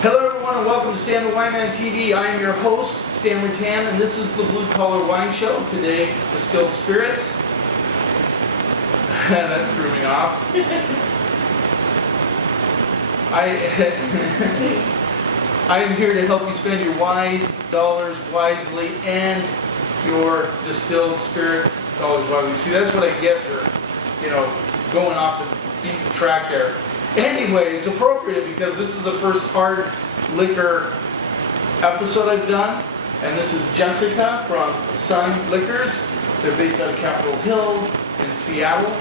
Hello everyone and welcome to Stanley Wineman TV. I am your host, Stanley Tan, and this is the Blue Collar Wine Show. Today, distilled spirits. That threw me off. I am here to help you spend your wine dollars wisely and your distilled spirits dollars wisely. See, that's what I get for, going off the beaten track there. Anyway, it's appropriate because this is the first hard liquor episode I've done, and this is Jessica from Sun Liquors. They're based out of Capitol Hill in Seattle,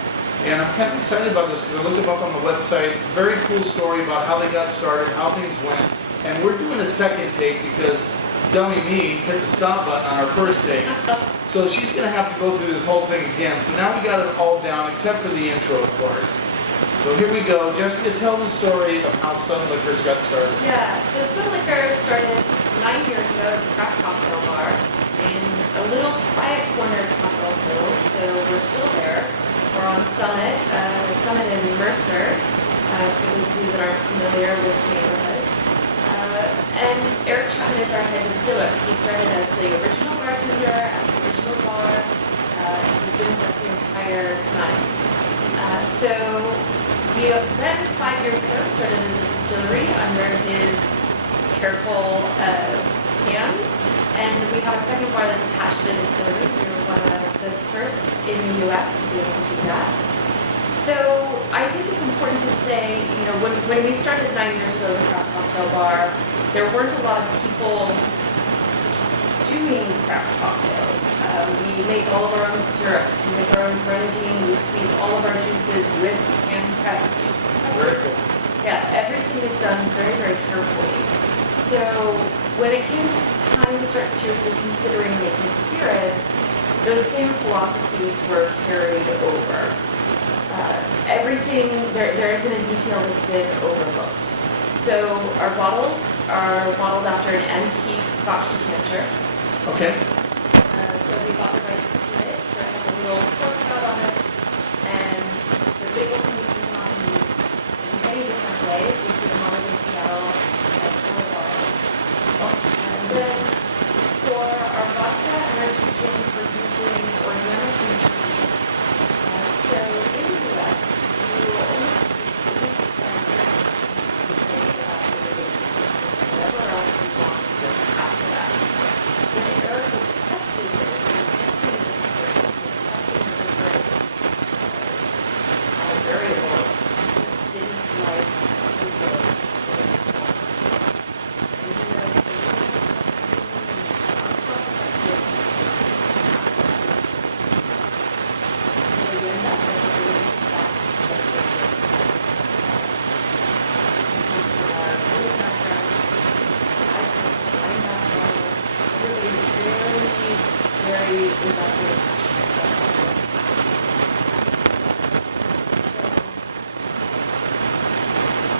and I'm kind of excited about this because I looked them up on the website. Very cool story about how they got started, how things went, and we're doing a second take because dummy me hit the stop button on our first take, so she's going to have to go through this whole thing again. So now we got it all down except for the intro, of course. So here we go. Jessica, tell the story of how Sun Liquors got started. Yeah, so Sun Liquors started 9 years ago as a craft cocktail bar in a little quiet corner of Capitol Hill. So we're still there. We're on Summit in Mercer, for those of you that aren't familiar with the neighborhood. And Eric Chapman is our head distiller. He started as the original bartender at the original bar. He's been with us the entire time. So we then 5 years ago started as a distillery under his careful hand, and we have a second bar that's attached to the distillery. We were one of the first in the US to be able to do that. So I think it's important to say, when we started 9 years ago as a craft cocktail bar, there weren't a lot of people doing craft cocktails. We make all of our own syrups, we make our own grenadine, we squeeze all of our juices with hand-pressed presses. Yeah, everything is done very, very carefully. So when it came time to start seriously considering making spirits, those same philosophies were carried over. Everything, there isn't a detail that's been overlooked. So our bottles are modeled after an antique Scotch decanter. Okay. So we bought the rights to it, so it has a little pour spout on it, and the label can be taken off and used in many different ways. We see them all over Seattle as color bottles. And then for our vodka and our two gins, we're using organic winter wheat. So in the US, you only have to use 80% to say flavor basis, whatever else you want after that. When Eric was testing this and testing the different variables, he just didn't like the look of the alcohol. And he knows that our specified flavors so we end up with a really soft, gentle flavor. Because from our food background, wine background, everybody's very invested and passionate about what so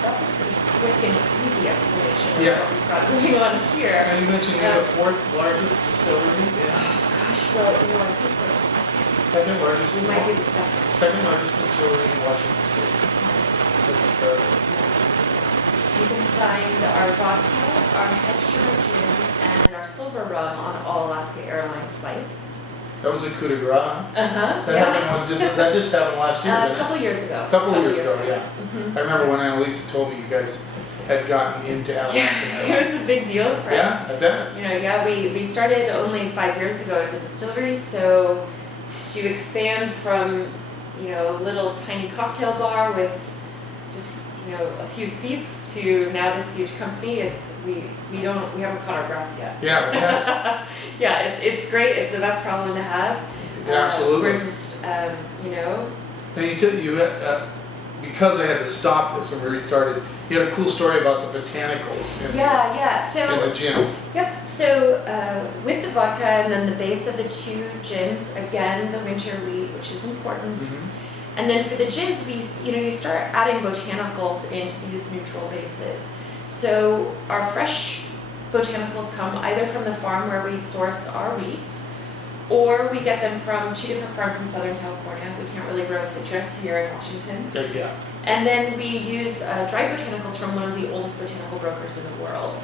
that's a pretty quick and easy explanation of what we've got going on here. And you mentioned you're the fourth largest distillery. Yeah. Gosh, well, I think we're the second. Second largest. We might be the second. Second largest distillery in Washington State. That's incredible. You can find our vodka, our Hedgerow gin, and our silver rum on all Alaska Airlines flights. That was a coup de grace. Yeah. That just happened last year, didn't A couple years ago. A couple of years ago, yeah. Mm-hmm. I remember when Annalisa told me you guys had gotten into Alaska. Yeah, it was a big deal for us. Yeah, I bet. We started only 5 years ago as a distillery, so to expand from, a little tiny cocktail bar with just, a few seats to now this huge company, we haven't caught our breath yet. Yeah, yeah, it's great. It's the best problem to have. Yeah, absolutely. We're just, Now because I had to stop this when we restarted, you had a cool story about the botanicals So in the gin. Yep. So with the vodka and then the base of the two gins, again the winter wheat, which is important. Mm-hmm. And then for the gins, you start adding botanicals into these neutral bases. So our fresh botanicals come either from the farm where we source our wheat, or we get them from 2 different farms in Southern California. We can't really grow citrus here in Washington. Okay, yeah. And then we use dried botanicals from one of the oldest botanical brokers in the world.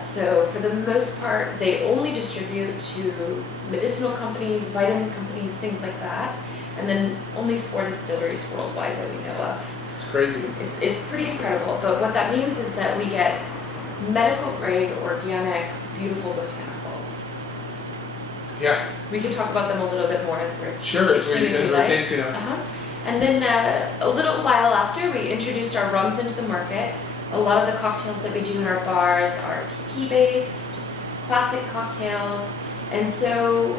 So for the most part, they only distribute to medicinal companies, vitamin companies, things like that, and then only 4 distilleries worldwide that we know of. It's crazy. It's pretty incredible, but what that means is that we get medical grade, organic, beautiful botanicals. Yeah. We can talk about them a little bit more as we're Sure, as we're tasting them. And then a little while after, we introduced our rums into the market. A lot of the cocktails that we do in our bars are tiki-based, classic cocktails, and so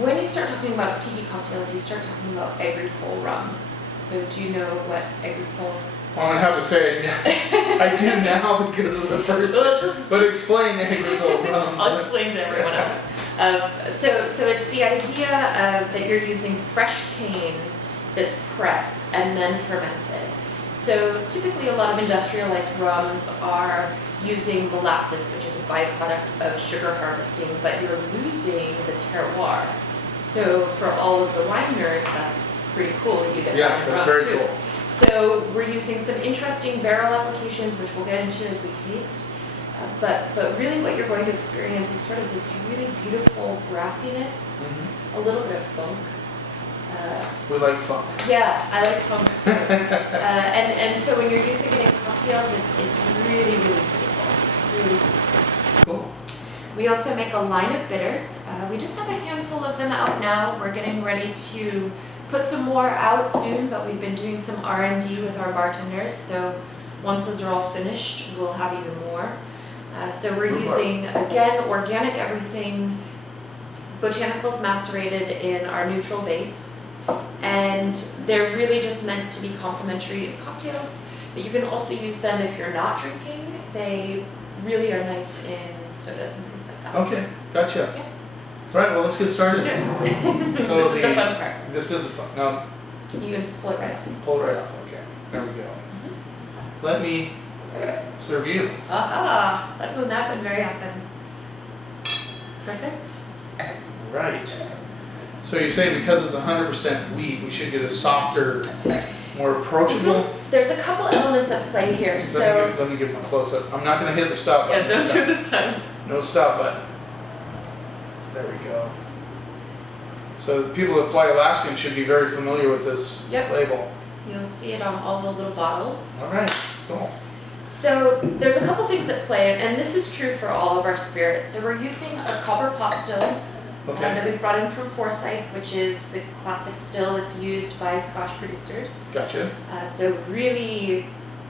when you start talking about tiki cocktails, you start talking about agricole rum. So do you know what agricole? Well, I'm gonna have to say I do now because of the first. But explain agricole rums. I'll explain to everyone else. So it's the idea that you're using fresh cane that's pressed and then fermented. So typically a lot of industrialized rums are using molasses, which is a byproduct of sugar harvesting, but you're losing the terroir. So for all of the wine nerds, that's pretty cool. You get that in rum very too. Cool. So we're using some interesting barrel applications, which we'll get into as we taste. But really what you're going to experience is sort of this really beautiful grassiness, a little bit of funk. We like funk. Yeah, I like funk too. And so when you're using it in cocktails, it's really, really beautiful. Really beautiful. Cool. We also make a line of bitters. We just have a handful of them out now. We're getting ready to put some more out soon, but we've been doing some R&D with our bartenders. So once those are all finished, we'll have even more. So we're using, again, organic everything, botanicals macerated in our neutral base. And they're really just meant to be complementary to cocktails, but you can also use them if you're not drinking. They really are nice in sodas and things like that. Okay, gotcha. Okay. Right, well, let's get started. So So this is the fun part. This is the fun. No, You can just pull it right off. pull it right off. Okay, there we go. Let me serve you. Aha! That doesn't happen very often. Perfect. Right. So you say because it's 100% wheat, we should get a softer, more approachable. There's a couple elements at play here. So Let me give them a close up. I'm not going to hit the stop button. yeah, don't do this time. No stop button. There we go. So the people that fly Alaskan should be very familiar with this label. You'll see it on all the little bottles. All right, cool. So there's a couple things at play, and this is true for all of our spirits. So we're using a copper pot still that we've brought in from Forsyth, which is the classic still that's used by Scotch producers. Gotcha. So really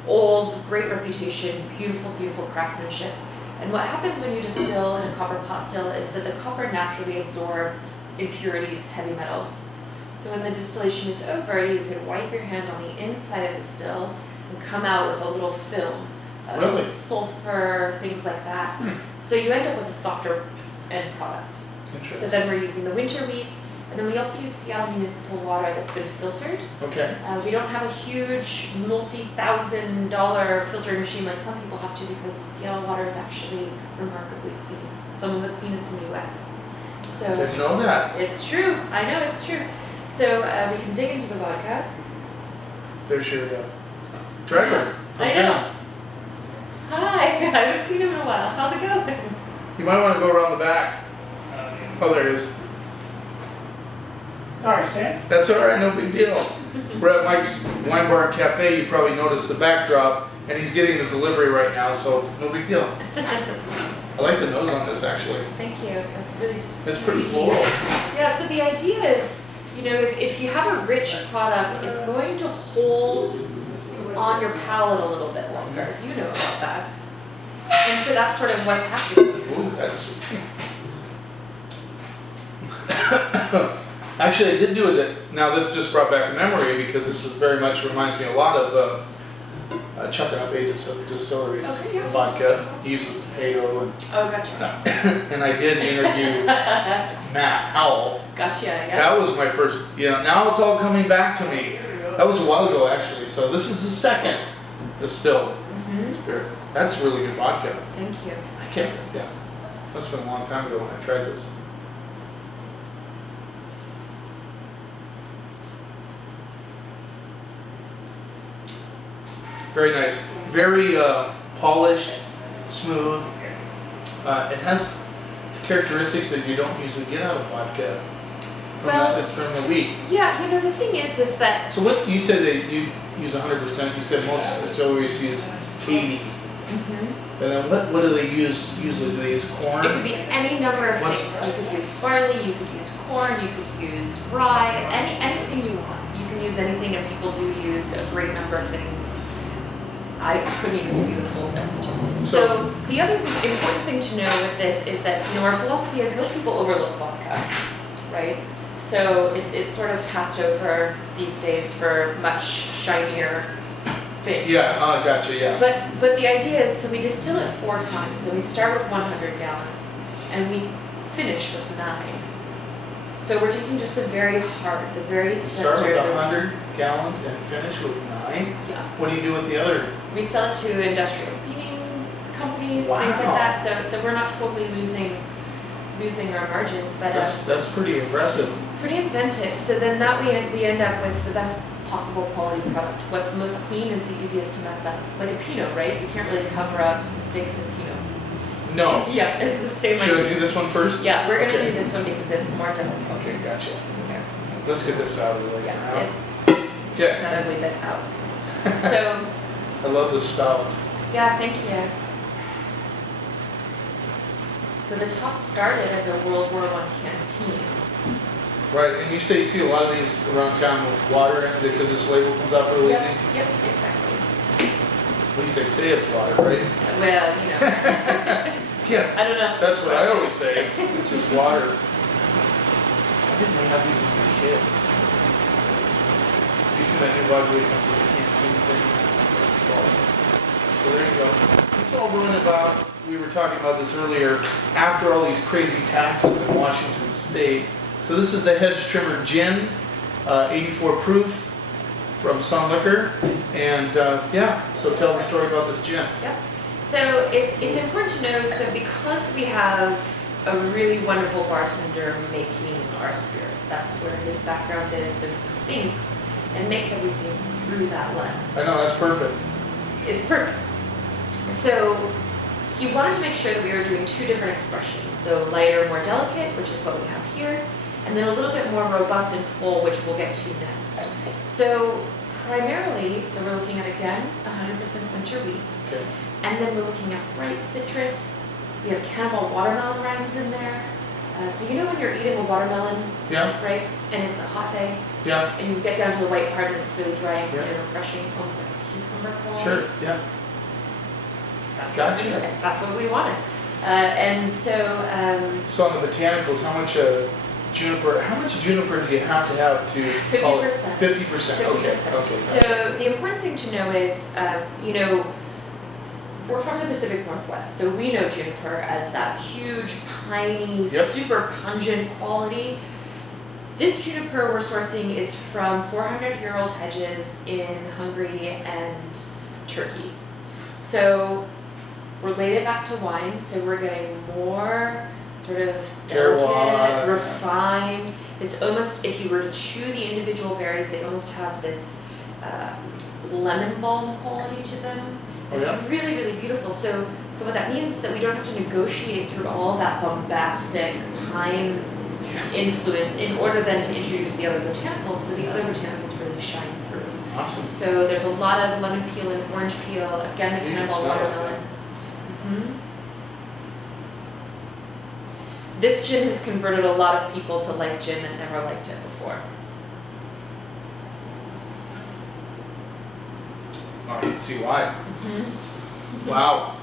old, great reputation, beautiful, beautiful craftsmanship. And what happens when you distill in a copper pot still is that the copper naturally absorbs impurities, heavy metals. So when the distillation is over, you could wipe your hand on the inside of the still and come out with a little film of sulfur, things like that. So you end up with a softer end product. So then we're using the winter wheat, and then we also use Seattle municipal water that's been filtered. Okay. We don't have a huge multi-$1,000 filtering machine like some people have to, because Seattle water is actually remarkably clean. Some of the cleanest in the US. So Didn't know that. it's true. I know it's true. So we can dig into the vodka. There's your driver. I know. Hi, I haven't seen him in a while. How's it going? You might want to go around the back. Oh, there he is. Sorry, Stan. That's all right, no big deal. We're at Mike's Wine Bar and Cafe. You probably noticed the backdrop, and he's getting the delivery right now, so no big deal. I like the nose on this, actually. Thank you. That's really sweet. It's pretty floral. Yeah, so the idea is, you know, if you have a rich product, it's going to hold on your palate a little bit longer. You know about that. And so that's sort of what's happening. Ooh, that's... Actually, I did do it. Now, this just brought back a memory because this is very much reminds me a lot of Chucking Up Agents of Distilleries. Okay, yeah. Vodka. He uses potato and... Oh, gotcha. And I did interview Matt Howell. Gotcha, yeah. That was my first, now it's all coming back to me. That was a while ago, actually. So this is the second distilled spirit. That's really good vodka. Thank you. I can't, That's been a long time ago when I tried this. Very nice. Very polished, smooth. It has characteristics that you don't usually get out of vodka from the wheat. Yeah, the thing is that... So what, you said that you use 100%, you said most distilleries use 80. Mm-hmm. And then what do they use usually? Do they use corn? It could be any number of things. You could use barley, you could use corn, you could use rye, anything you want. You can use anything, and people do use a great number of things. I couldn't even give you the full list. So the other important thing to know with this is that our philosophy is most people overlook vodka, right? So it's sort of passed over these days for much shinier things. Yeah, gotcha, yeah. But the idea is, so we distill it 4 times, and we start with 100 gallons, and we finish with 9. So we're taking just the very heart, the very center. Start with 100 gallons and finish with 9? Yeah. What do you do with the other? We sell it to industrial heating companies, Wow. things like that. So we're not totally losing our margins, but That's pretty impressive. pretty inventive. So then that we end up with the best possible quality product. What's most clean is the easiest to mess up. Like a Pinot, right? You can't really cover up mistakes in Pinot. No. Yeah, it's the same. Should I do this one first? Yeah, we're gonna do this one because it's more delicate. Okay, gotcha. Okay. Let's get this out of the way for Yeah, now. it's Yeah. that ugly bit out. So, I love the spout. yeah, thank you. So the top started as a World War I canteen. Right, and you see a lot of these around town with water in it because this label comes out really easy. Yep, exactly. At least they say it's water, right? Well, Yeah. I don't know. That's what I always say. It's just water. Why didn't they have these when we were kids? You seen that new vodka that comes with the canteen thing? That's called. So there you go. It's all run about, we were talking about this earlier, after all these crazy taxes in Washington State. So this is a Hedge Trimmer Gin, 84 proof from Sun Liquor. And yeah, so tell the story about this gin. Yep. So it's important to know, so because we have a really wonderful bartender making our spirits, that's where his background is, so he thinks and makes everything through that lens. I know, that's perfect. It's perfect. So he wanted to make sure that we were doing 2 different expressions. So lighter, more delicate, which is what we have here, and then a little bit more robust and full, which we'll get to next. So primarily, so we're looking at, again, 100% winter wheat. Okay. And then we're looking at bright citrus. We have cannibal watermelon rinds in there. So when you're eating a watermelon, Yeah. right, and it's a hot day, Yeah. and you get down to the white part and it's really dry and Yeah. refreshing, almost like a cucumber quality. Sure. Yeah. Gotcha. That's what we wanted. And so... So on the botanicals, how much juniper do you have to 50%. 50%. Okay. So the important thing to know is, we're from the Pacific Northwest, so we know juniper as that huge, piney, super pungent quality. This juniper we're sourcing is from 400-year-old hedges in Hungary and Turkey. So related back to wine, so we're getting more sort of delicate, refined. It's almost, if you were to chew the individual berries, they almost have this lemon balm quality to them. It's really, really beautiful. So what that means is that we don't have to negotiate through all that bombastic pine influence in order then to introduce the other botanicals, so the other botanicals really shine through. Awesome. So there's a lot of lemon peel and orange peel, again the cannibal watermelon. This gin has converted a lot of people to like gin that never liked it before. Oh, I can see why. Wow.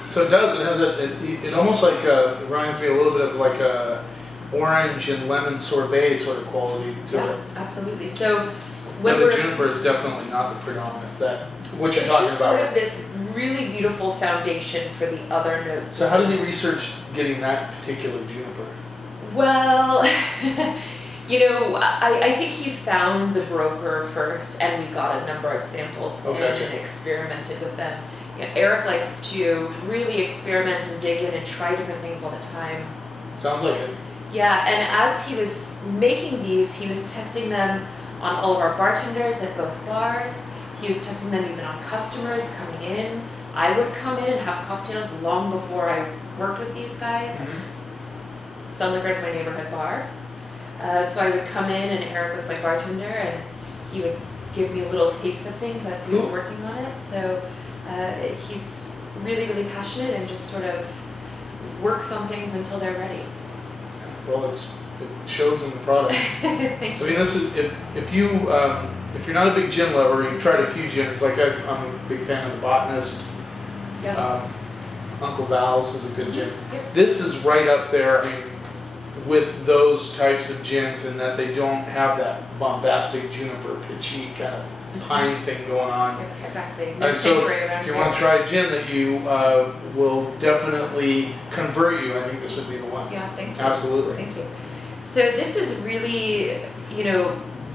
So it does. It has it almost like it reminds me a little bit of like a orange and lemon sorbet sort of quality to it. Absolutely. So when the juniper is definitely not the predominant. What you're talking about. It's just sort of this really beautiful foundation for the other notes. So how did you research getting that particular juniper? Well, I think he found the broker first, and we got a number of samples and experimented with them. Eric likes to really experiment and dig in and try different things all the time. Sounds like it. Yeah, and as he was making these, he was testing them on all of our bartenders at both bars. He was testing them even on customers coming in. I would come in and have cocktails long before I worked with these guys. Sunliquor is my neighborhood bar. So I would come in and Eric was my bartender and he would give me little tastes of things as he was working on it. So he's really, really passionate and just sort of works on things until they're ready. Well, it shows in the product. I mean, this is if you're not a big gin lover, you've tried a few gins. Like I'm a big fan of the Botanist. Yeah. Uncle Val's is a good gin. Yep. This is right up there. I mean, with those types of gins, in that they don't have that bombastic juniper, pitchy kind of pine thing going on. Yep, exactly. And so, if you want to try a gin that you will definitely convert you, I think this would be the one. Yeah, thank you. Absolutely. Thank you. So this is really,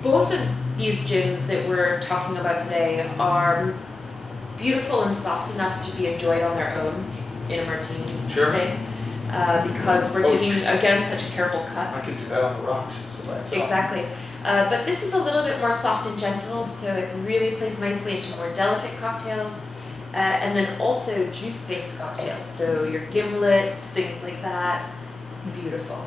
both of these gins that we're talking about today are beautiful and soft enough to be enjoyed on their own in a martini, say, because we're taking, again, such careful cuts. I could do that on the rocks. So that's exactly. But this is a little bit more soft and gentle, so it really plays nicely into more delicate cocktails. And then also juice-based cocktails, so your gimlets, things like that. Beautiful.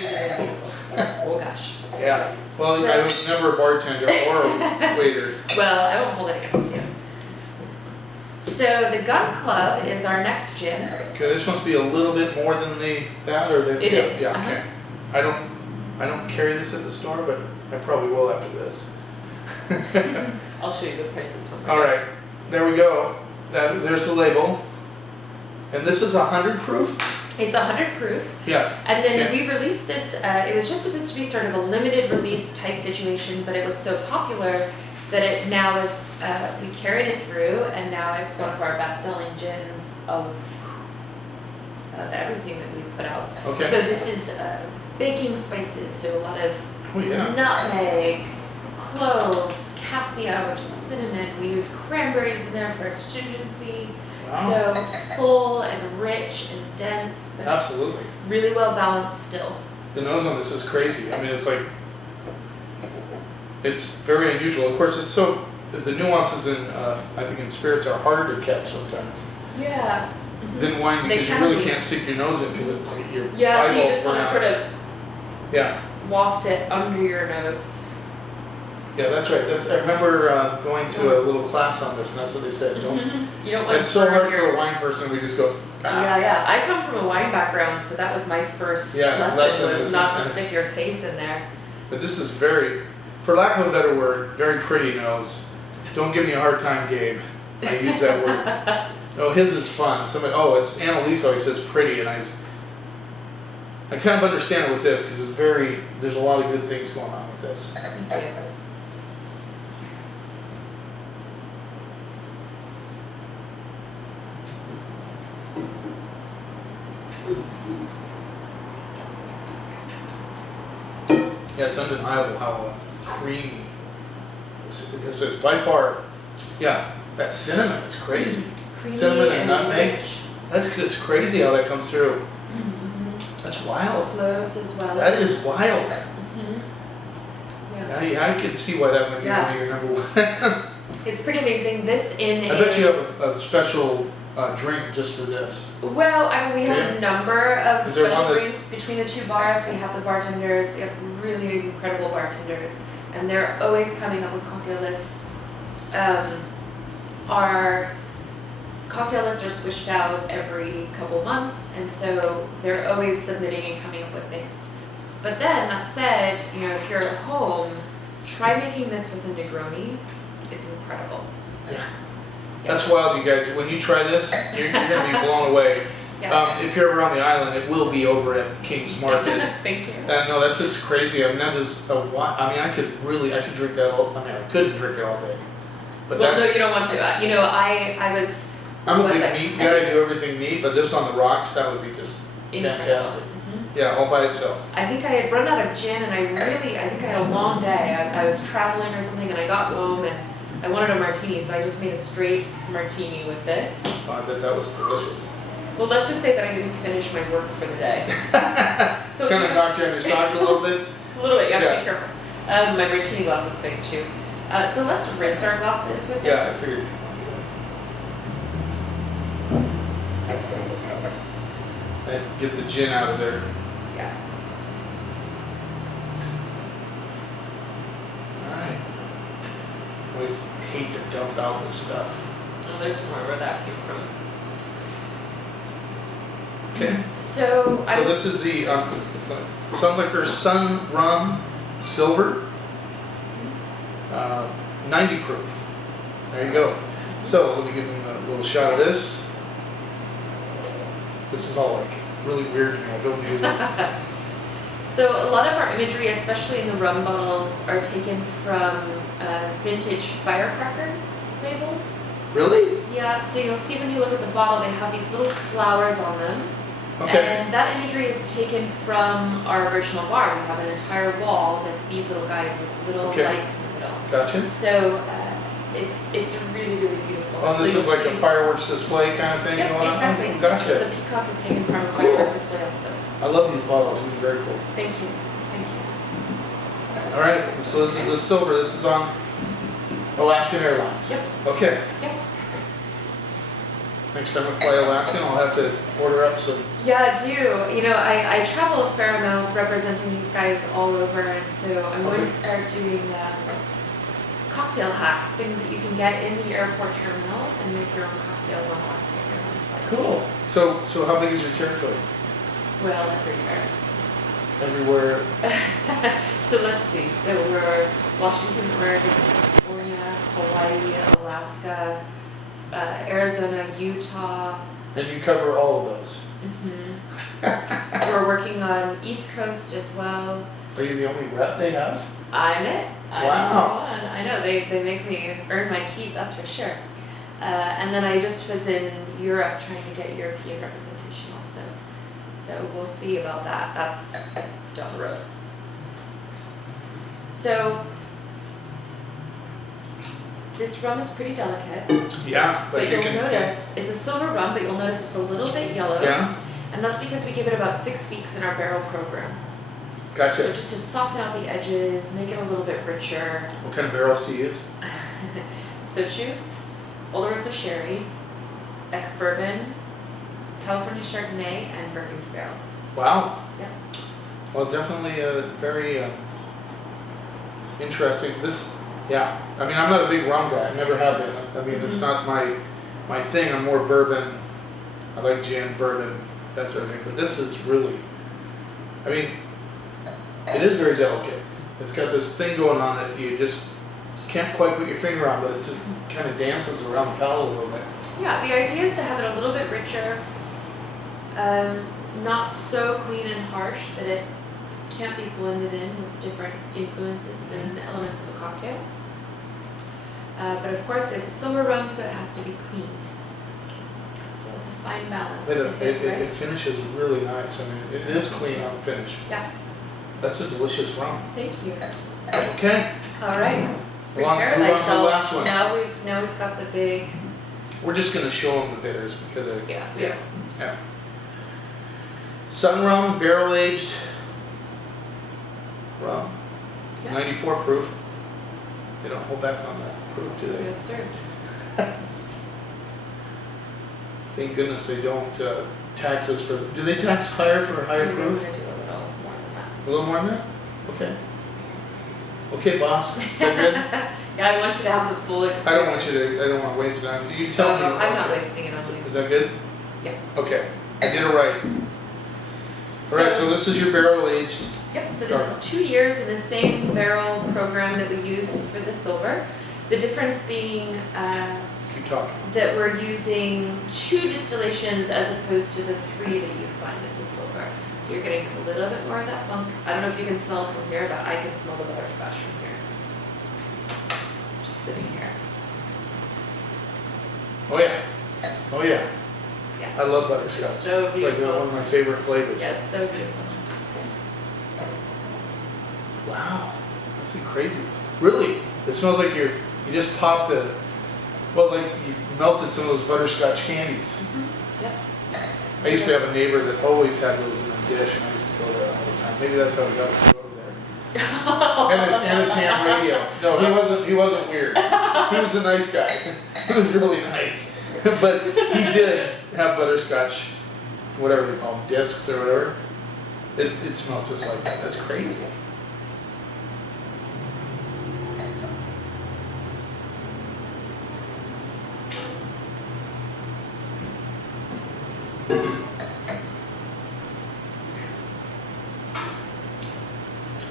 Really beautiful. Oh gosh. Yeah. Well, so, I was never a bartender or a waiter. Well, I won't hold it against you. So the Gun Club is our next gin. Okay, this must be a little bit more than that, or it is. Yeah. Okay. I don't carry this at the store, but I probably will after this. I'll show you the prices. All right. There we go. There's the label. And this is 100 proof? It's 100 proof. Yeah. And then we released this, it was just supposed to be sort of a limited release type situation, but it was so popular that it now is, we carried it through, and now it's one of our best-selling gins of everything that we put out. Okay. So this is baking spices, so a lot of yeah. nutmeg, cloves, cassia, which is cinnamon. We use cranberries in there for astringency. Wow. So full and rich and dense, but absolutely really well balanced still. The nose on this is crazy. I mean, it's like, it's very unusual. Of course, it's so, the nuances in, I think in spirits are harder to catch sometimes. Yeah. Than wine, because you really can't stick your nose in, because it's like your so you eyeballs just want to sort of waft it under your nose. Yeah, that's right. I remember going to a little class on this, and that's what they said. You don't want it's so hard for a wine person. We just go. Yeah. I come from a wine background, so that was my first lesson was not to stick your face in there. But this is very, for lack of a better word, very pretty nose. Don't give me a hard time, Gabe. I use that word. Oh, his is fun. It's Annalise always says pretty, and I kind of understand it with this because it's there's a lot of good things going on with this. Yeah, it's undeniable how creamy this is. By far, that cinnamon is crazy. Creamy cinnamon and nutmeg. Rich. That's just crazy how that comes through. Mm-hmm. That's wild. Cloves as well. That is wild. Mm-hmm. Yeah. I can see why that would be one of your number one. It's pretty amazing. This I bet you have a special drink just for this. Well, I mean, we have a number of special drinks between the two bars. We have the bartenders. We have really incredible bartenders, and they're always coming up with cocktail lists. Our cocktail lists are switched out every couple months, and so they're always submitting and coming up with things. But then, that said, if you're at home, try making this with a Negroni. It's incredible. Yeah. That's wild, you guys. When you try this, you're going to be blown away. If you're ever on the island, it will be over at King's Market. Thank you. No, that's just crazy. I mean, I could drink that all. I mean, I couldn't drink it all day. But no, you don't want to. I'm a big meat guy. I do everything meat, but this on the rocks, that would be just fantastic. Mm-hmm. Yeah, all by itself. I think I had run out of gin, and I think I had a long day. I was traveling or something, and I got home, and I wanted a martini, so I just made a straight martini with this. Oh, I bet that was delicious. Well, let's just say that I didn't finish my work for the day. So kind of knocked you on your socks a little bit? It's a little bit, you have to be careful. My martini glass is big too. So let's rinse our glasses with Yeah, I this. figured. And get the gin out of there. Yeah. Alright. Always hate to dump out this stuff. Oh, there's more where that came from. Okay. So I So was, this is the Sun Liquor Sun Rum Silver, 90 proof. There you go. So let me give them a little shot of this. This is all like really weird to me. I don't do this. so a lot of our imagery, especially in the rum bottles, are taken from vintage firecracker labels. Really? Yeah, so you'll see when you look at the bottle, they have these little flowers on them. Okay. And that imagery is taken from our original bar. We have an entire wall that's these little guys with little Okay. lights in the middle. Gotcha. So it's really, really beautiful. Oh, So this is you'll like a see- fireworks display kind of thing Yep, going on? exactly. Oh, gotcha. The peacock is taken from a Cool. firework display also. I love these bottles. These are very cool. Thank you. Thank you. Alright, so this is the silver. This is on Alaskan Airlines. Yep. Okay. Yes. Next time I fly Alaskan, I'll have to order up some. Yeah, I do. You know, I travel a fair amount representing these guys all over, and so I'm going to start doing cocktail hacks, things that you can get in the airport terminal and make your own cocktails on Alaska Airlines flights. Cool. So how big is your territory? Well, everywhere. Everywhere. So let's see. So we're Washington, Oregon, California, Hawaii, Alaska, Arizona, Utah. And you cover all of those. We're working on East Coast as well. Are you the only rep they have? I'm it. I'm Wow. number one. I know, they make me earn my keep, that's for sure. And then I just was in Europe trying to get European representation also. So we'll see about that. That's down the road. So this rum is pretty delicate, Yeah, but you'll notice it's a silver rum, but you'll notice it's a little bit yellow. Yeah, And that's because we give it about 6 weeks in our barrel program. So gotcha. just to soften out the edges, make it a little bit richer. What kind of barrels do you use? Sochu, Oloroso Sherry, ex-bourbon, California Chardonnay, and Burgundy barrels. Wow. Yep. Well, definitely very interesting. This, yeah. I mean, I'm not a big rum guy. I never have been. I mean, it's not my thing. I'm more bourbon. I like gin, bourbon, that sort of thing. But this is really, I mean, it is very delicate. It's got this thing going on that you just can't quite put your finger on, but it just kind of dances around the palate a little bit. Yeah, the idea is to have it a little bit richer, not so clean and harsh that it can't be blended in with different influences and elements of a cocktail. But of course, it's a silver rum, so it has to be clean. So it's a fine balance. to hit, right? It finishes really nice. I mean, it is clean on the finish. Yeah, That's a delicious rum. thank you. Okay, All right. Move on Prepare to the thyself. last one. Now we've got the big. we're just gonna show them the bitters because Yeah. yeah. Sun rum, barrel aged rum, Yeah. 94 proof. They don't hold back on that proof, do they? Yes, sir. Thank goodness they don't tax us for. Do they tax higher for higher Maybe proof? we're gonna do a little more than that. A little more than that? Okay. Okay, boss. Is that good? Yeah, I want you to have the full experience. I don't want you to. I don't want to waste it on you. You tell me. I'm not okay. wasting it on you. Is that good? Yeah. Okay. I did it right. Alright, so this is your barrel aged. Yep, so this is 2 years in the same barrel program that we use for the silver. The difference being Keep talking. that we're using 2 distillations as opposed to the 3 that you find in the silver. So you're getting a little bit more of that funk. I don't know if you can smell it from here, but I can smell the butterscotch from here. Just sitting here. Oh yeah. Oh yeah. Yeah. I love butterscotch. It's so It's like beautiful. one of my favorite flavors. Yeah, it's so beautiful. Wow. That's crazy. Really? It smells like you just popped like you melted some of those butterscotch candies. Yep. I used to have a neighbor that always had those in a dish and I used to go there all the time. Maybe that's how he got us to go over there. and his ham radio. No, he wasn't weird. He was a nice guy. He was really nice. But he did have butterscotch, whatever they call them, discs or whatever. It smells just like that. That's crazy.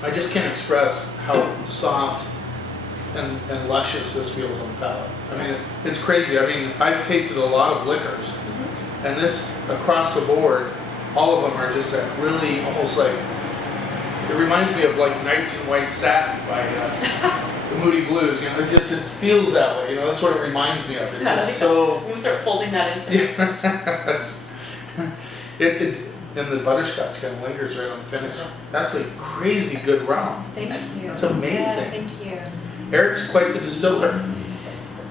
I just can't express how soft and luscious this feels on the palate. I mean, it's crazy. I mean, I've tasted a lot of liquors, and this, across the board, all of them are just that really, almost like, it reminds me of like Nights in White Satin by the Moody Blues. You know, it feels that way. You know, that's what it reminds me of. It's just so. We'll start folding that into. And the butterscotch kind of lingers right on the finish. That's a crazy good rum. Thank you. That's amazing. Yeah, thank you. Eric's quite the distiller.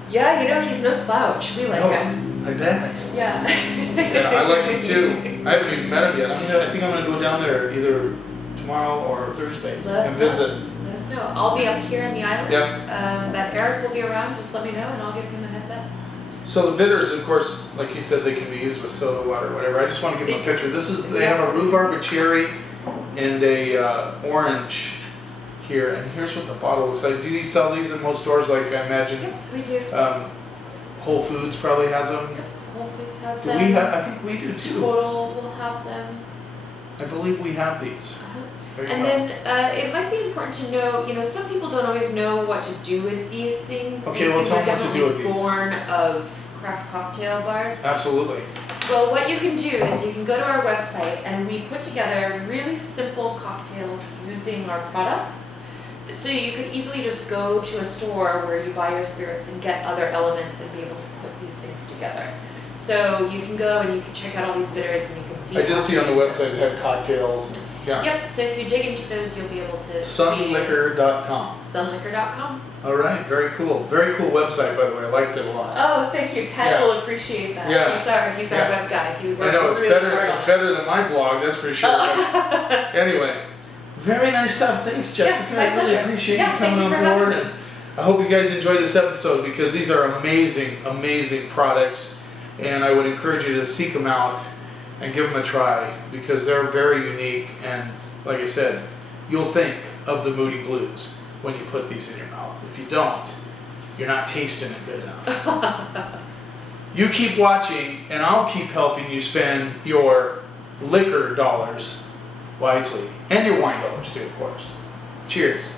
Yeah, you know, he's no slouch. We like him. I bet. Yeah. Yeah, I like him too. I haven't even met him yet. I think I'm going to go down there either tomorrow or Thursday and visit. Let us know. I'll be up here in the islands. Yep. But Eric will be around. Just let me know and I'll give him a heads up. So the bitters, of course, like you said, they can be used with soda water or whatever. I just want to give them a picture. They have a rhubarb, a cherry, and a orange here. And here's what the bottle looks like. Do you sell these in most stores? Like I imagine. Yep, we do. Whole Foods probably has them. Yep, Whole Foods has Do them. we have? I think we do too. Total will have them. I believe we have these. And then it might be important to know, you know, some people don't always know what to do with these things. Okay, these well, things tell are them what to do with definitely these. born of craft cocktail bars. Absolutely. Well, what you can do is you can go to our website and we put together really simple cocktails using our products. So you could easily just go to a store where you buy your spirits and get other elements and be able to put these things together. So you can go and you can check out all these bitters and you can see. I did see on the website they had cocktails. Yeah. Yep, so if you dig into those, you'll be able to Sunliquor.com. Sunliquor.com. All right, very cool. Very cool website, by the way. I liked it a lot. Oh, thank you. Ted will appreciate that. Yeah. He's our web guy. He I know, it's really better. hard It's on better than my blog, that's for sure. But anyway, very nice stuff. Thanks, Jessica. my I really pleasure. appreciate Yeah, you thank coming you on for board. having me. And I hope you guys enjoy this episode because these are amazing, amazing products, and I would encourage you to seek them out and give them a try because they're very unique. And like I said, you'll think of the Moody Blues when you put these in your mouth. If you don't, you're not tasting it good enough. You keep watching, and I'll keep helping you spend your liquor dollars wisely, and your wine dollars too, of course. Cheers.